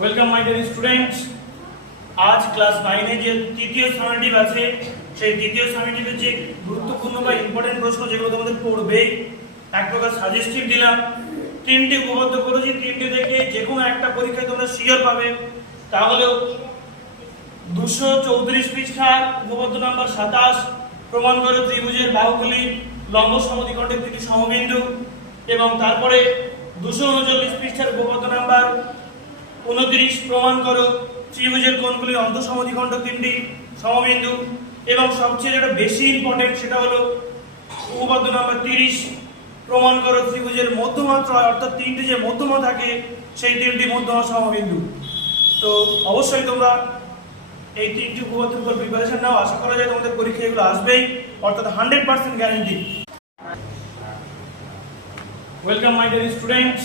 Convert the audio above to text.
Welcome my dear students. আজ class 9 এ যে তৃতীয় সামেটিভ আছে সেই তৃতীয় সামেটিভের যে গুরুত্বপূর্ণ বা ইম্পর্টেন্ট প্রশ্ন যেগুলো তোমাদের পড়বে এক প্রকার সাজেস্টিভ দিলাম। তিনটি উপপাদ্য করেছি, তিনটি থেকে যে কোনো একটা পরীক্ষায় তোমরা শিওর পাবে। তাহলে 234 পৃষ্ঠার উপপাদ্য নাম্বার 27 প্রমাণ করে ত্রিভুজের বাহুগুলির লম্ব সমদ্বিখণ্ডের দুটি সমবিন্দু, এবং তারপরে 239 পৃষ্ঠার উপপাদ্য নাম্বার 29 প্রমাণ করো ত্রিভুজের কোণগুলির অন্তঃসমদ্বিখণ্ড তিনটি সমবিন্দু, এবং সবচেয়ে যেটা বেশি ইম্পর্টেন্ট সেটা হলো উপপাদ্য নাম্বার 30 প্রমাণ করো ত্রিভুজের মধ্যমাত্রা, অর্থাৎ তিনটি যে মধ্যমা থাকে সেই তিনটি মধ্যমা সমবিন্দু। তো অবশ্যই তোমরা এই তিনটি উপপাদ্যের উপর প্রিপারেশন নাও, আশা করা যায় তোমাদের পরীক্ষা এগুলো আসবেই, অর্থাৎ 100% guarantee. Welcome my dear students.